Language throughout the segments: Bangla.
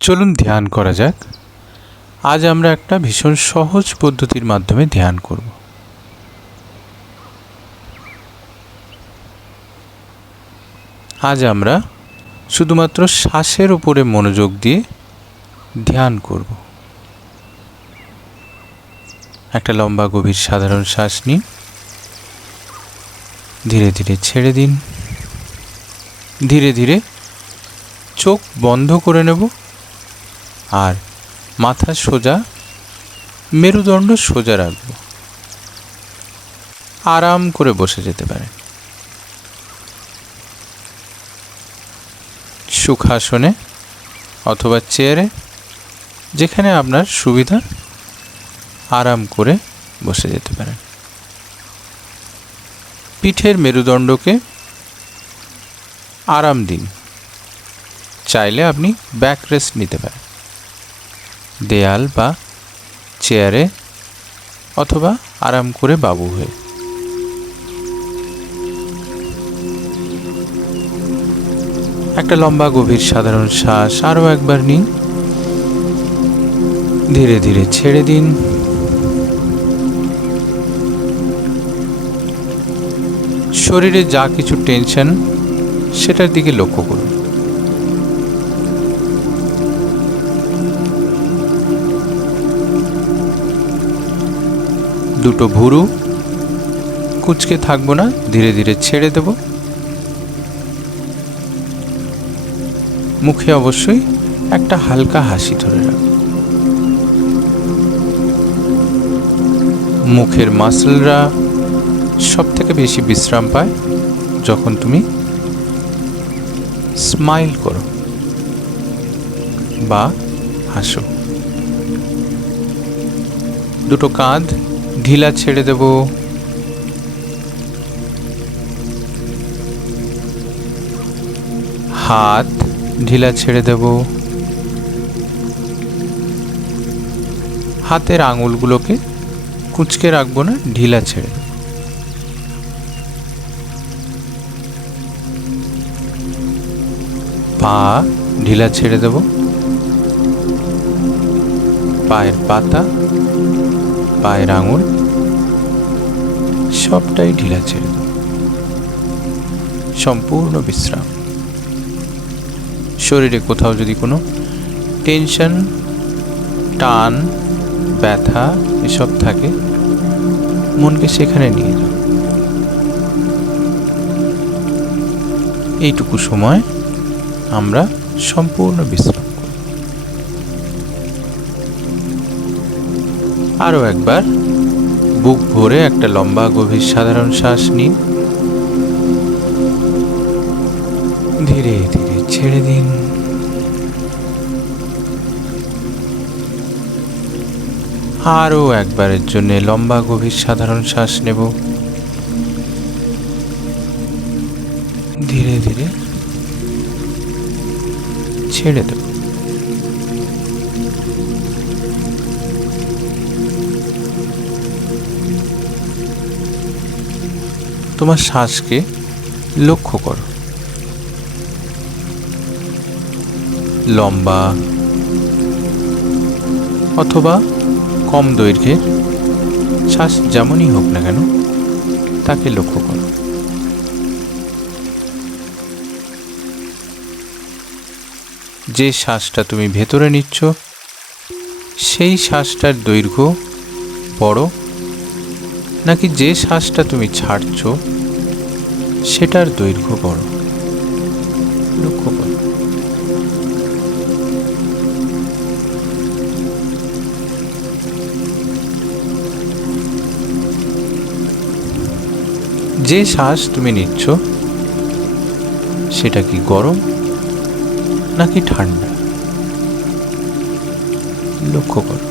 চলুন ধ্যান করা যাক। আজ আমরা একটা ভীষণ সহজ পদ্ধতির মাধ্যমে ধ্যান করব। আজ আমরা শুধুমাত্র শ্বাসের উপরে মনোযোগ দিয়ে ধ্যান করব। একটা লম্বা গভীর সাধারণ শ্বাস নিন, ধীরে ধীরে ছেড়ে দিন। ধীরে ধীরে চোখ বন্ধ করে নেব আর মাথা সোজা, মেরুদণ্ড সোজা রাখব। আরাম করে বসে যেতে পারেন। সুখাসনে অথবা চেয়ারে, যেখানে আপনার সুবিধা, আরাম করে বসে যেতে পারেন। পিঠের মেরুদণ্ডকে আরাম দিন। চাইলে আপনি ব্যাক রেস্ট নিতে পারেন দেয়াল বা চেয়ারে, অথবা আরাম করে বাবু হয়ে। একটা লম্বা গভীর সাধারণ শ্বাস আরও একবার নিন, ধীরে ধীরে ছেড়ে দিন। শরীরে যা কিছু টেনশন, সেটার দিকে লক্ষ্য করুন। দুটো ভুরু কুঁচকে থাকবো না, ধীরে ধীরে ছেড়ে দেব। মুখে অবশ্যই একটা হালকা হাসি ধরে রাখব। মুখের মাসলরা সব থেকে বেশি বিশ্রাম পায় যখন তুমি স্মাইল করো বা হাসো। দুটো কাঁধ ঢিলা ছেড়ে দেব। হাত ঢিলা ছেড়ে দেব। হাতের আঙুলগুলোকে কুঁচকে রাখবো না, ঢিলা ছেড়ে দেব। পা ঢিলা ছেড়ে দেব। পায়ের পাতা, পায়ের আঙুল সবটাই ঢিলা ছেড়ে দেব। সম্পূর্ণ বিশ্রাম। শরীরে কোথাও যদি কোনো টেনশন, টান, ব্যথা এসব থাকে, মনকে সেখানে নিয়ে যাও। এইটুকু সময় আমরা সম্পূর্ণ বিশ্রাম করব। আরও একবার বুক ভরে একটা লম্বা গভীর সাধারণ শ্বাস নিন, ধীরে ধীরে ছেড়ে দিন। আরও একবারের জন্য লম্বা গভীর সাধারণ শ্বাস নেব, ধীরে ধীরে ছেড়ে দেব। তোমার শ্বাসকে লক্ষ্য করো। লম্বা অথবা কম দৈর্ঘ্যের শ্বাস যেমনই হোক না কেন, তাকে লক্ষ্য করো। যে শ্বাসটা তুমি ভেতরে নিচ্ছ, সেই শ্বাসটার দৈর্ঘ্য বড়, নাকি যে শ্বাসটা তুমি ছাড়ছ সেটার দৈর্ঘ্য বড়, লক্ষ্য করো। যে শ্বাস তুমি নিচ্ছ সেটা কি গরম নাকি ঠান্ডা, লক্ষ্য করো।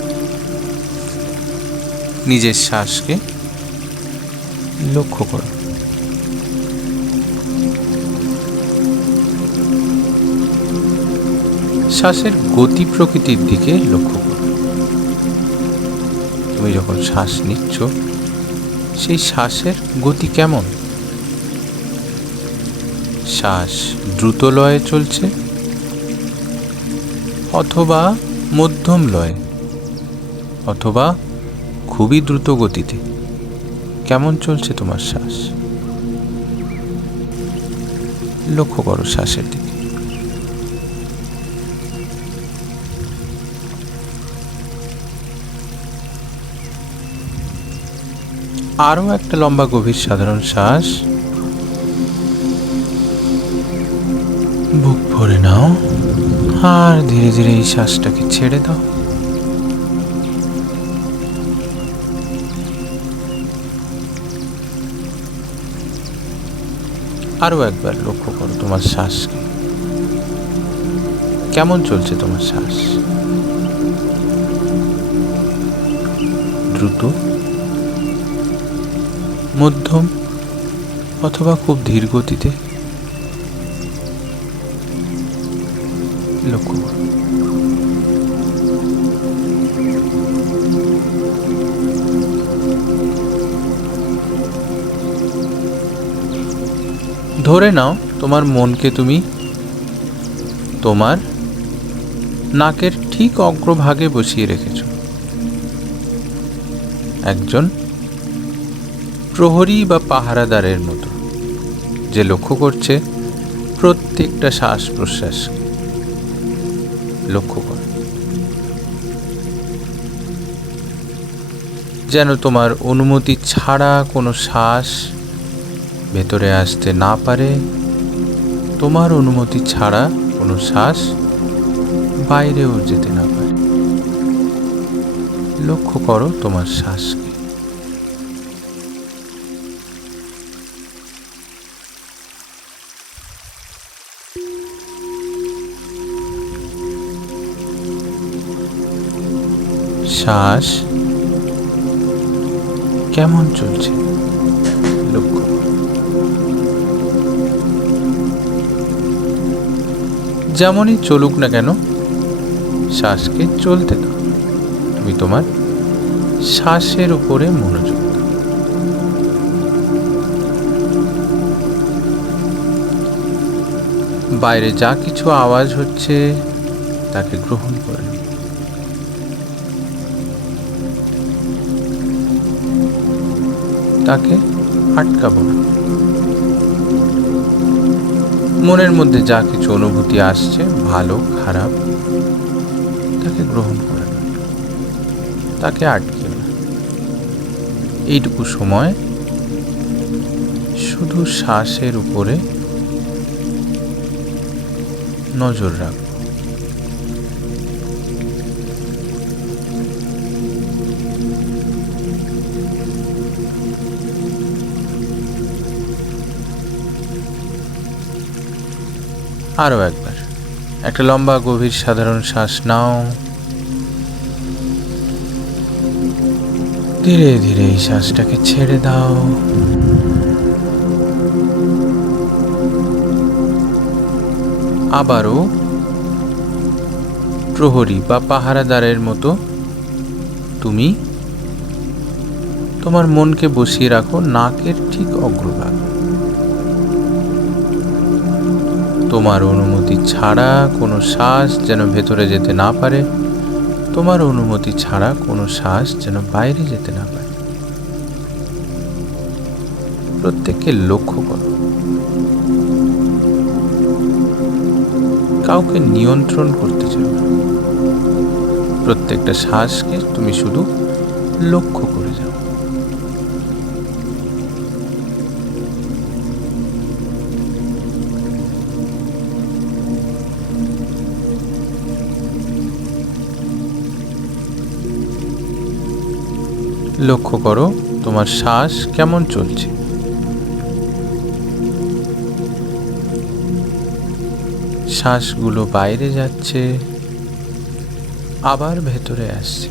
নিজের শ্বাসকে লক্ষ্য করো। শ্বাসের গতি প্রকৃতির দিকে লক্ষ্য করো। তুমি যখন শ্বাস নিচ্ছ, সেই শ্বাসের গতি কেমন? শ্বাস দ্রুত লয়ে চলছে অথবা মধ্যম লয়ে, অথবা খুবই দ্রুত গতিতে কেমন চলছে তোমার শ্বাস? লক্ষ্য করো শ্বাসের দিকে। আরো একটা লম্বা গভীর সাধারণ শ্বাস। বুক ভরে নাও আর ধীরে ধীরে এই শ্বাসটাকে ছেড়ে দাও। আরো একবার লক্ষ্য করো তোমার শ্বাসকে। কেমন চলছে তোমার শ্বাস? দ্রুত, মধ্যম অথবা খুব ধীর গতিতে? লক্ষ্য করো। ধরে নাও তোমার মনকে তুমি তোমার নাকের ঠিক অগ্রভাগে বসিয়ে রেখেছ, একজন প্রহরী বা পাহারাদারের মতো, যে লক্ষ্য করছে প্রত্যেকটা শ্বাস প্রশ্বাসকে। লক্ষ্য কর যেন তোমার অনুমতি ছাড়া কোনো শ্বাস ভেতরে আসতে না পারে, তোমার অনুমতি ছাড়া কোনো শ্বাস বাইরেও যেতে না পারে। লক্ষ্য করো তোমার শ্বাসকে। শ্বাস কেমন চলছে লক্ষ্য করো। যেমনই চলুক না কেন, শ্বাসকে চলতে দাও। তুমি তোমার শ্বাসের উপরে মনোযোগ দাও। বাইরে যা কিছু আওয়াজ হচ্ছে তাকে গ্রহণ করে নাও। তাকে আটকাবো না। মনের মধ্যে যা কিছু অনুভূতি আসছে, ভালো খারাপ, তাকে গ্রহণ করে না, তাকে আটকে না। এইটুকু সময় শুধু শ্বাসের উপরে নজর রাখো। আরো একবার একটা লম্বা গভীর সাধারণ শ্বাস নাও। ধীরে ধীরে এই শ্বাসটাকে ছেড়ে দাও। আবারও প্রহরী বা পাহারাদারের মতো তুমি তোমার মনকে বসিয়ে রাখো নাকের ঠিক অগ্রভাগ। তোমার অনুমতি ছাড়া কোনো শ্বাস যেন ভেতরে যেতে না পারে, তোমার অনুমতি ছাড়া কোনো শ্বাস যেন বাইরে যেতে না পারে। প্রত্যেককে লক্ষ্য করো। কাউকে নিয়ন্ত্রণ করতে চাও না। প্রত্যেকটা শ্বাসকে তুমি শুধু লক্ষ্য করে যাও। লক্ষ্য করো তোমার শ্বাস কেমন চলছে। শ্বাসগুলো বাইরে যাচ্ছে, আবার ভেতরে আসছে।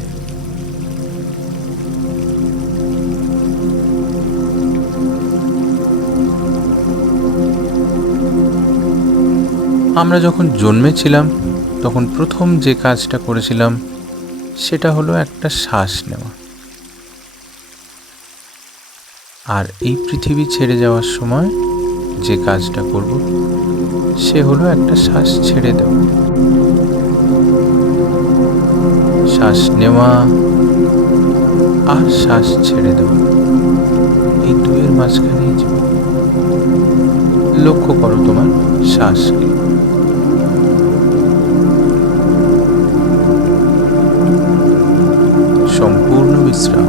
আমরা যখন জন্মেছিলাম তখন প্রথম যে কাজটা করেছিলাম সেটা হলো একটা শ্বাস নেওয়া। আর এই পৃথিবী ছেড়ে যাওয়ার সময় যে কাজটা করব সে হলো একটা শ্বাস ছেড়ে দেওয়া। শ্বাস নেওয়া আর শ্বাস ছেড়ে দেওয়া, এই দুয়ের মাঝখানেই জীবন। লক্ষ্য করো তোমার শ্বাসকে। সম্পূর্ণ বিশ্রাম।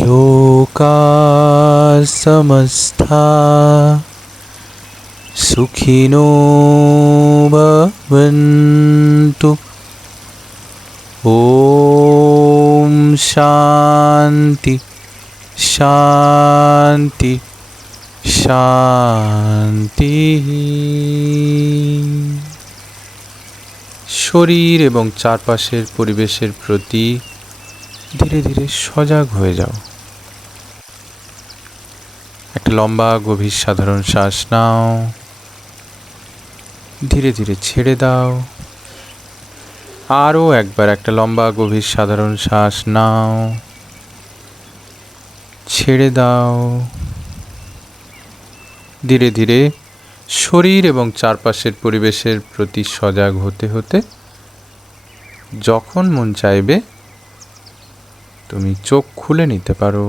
लोका समस्ता सुखिनो भवन्तु। ओम शांति शांति শান্তি। শরীর এবং চারপাশের পরিবেশের প্রতি ধীরে ধীরে সজাগ হয়ে যাও। একটা লম্বা গভীর সাধারণ শ্বাস নাও, ধীরে ধীরে ছেড়ে দাও। আরও একবার একটা লম্বা গভীর সাধারণ শ্বাস নাও, ছেড়ে দাও। ধীরে ধীরে শরীর এবং চারপাশের পরিবেশের প্রতি সজাগ হতে হতে যখন মন চাইবে তুমি চোখ খুলে নিতে পারো।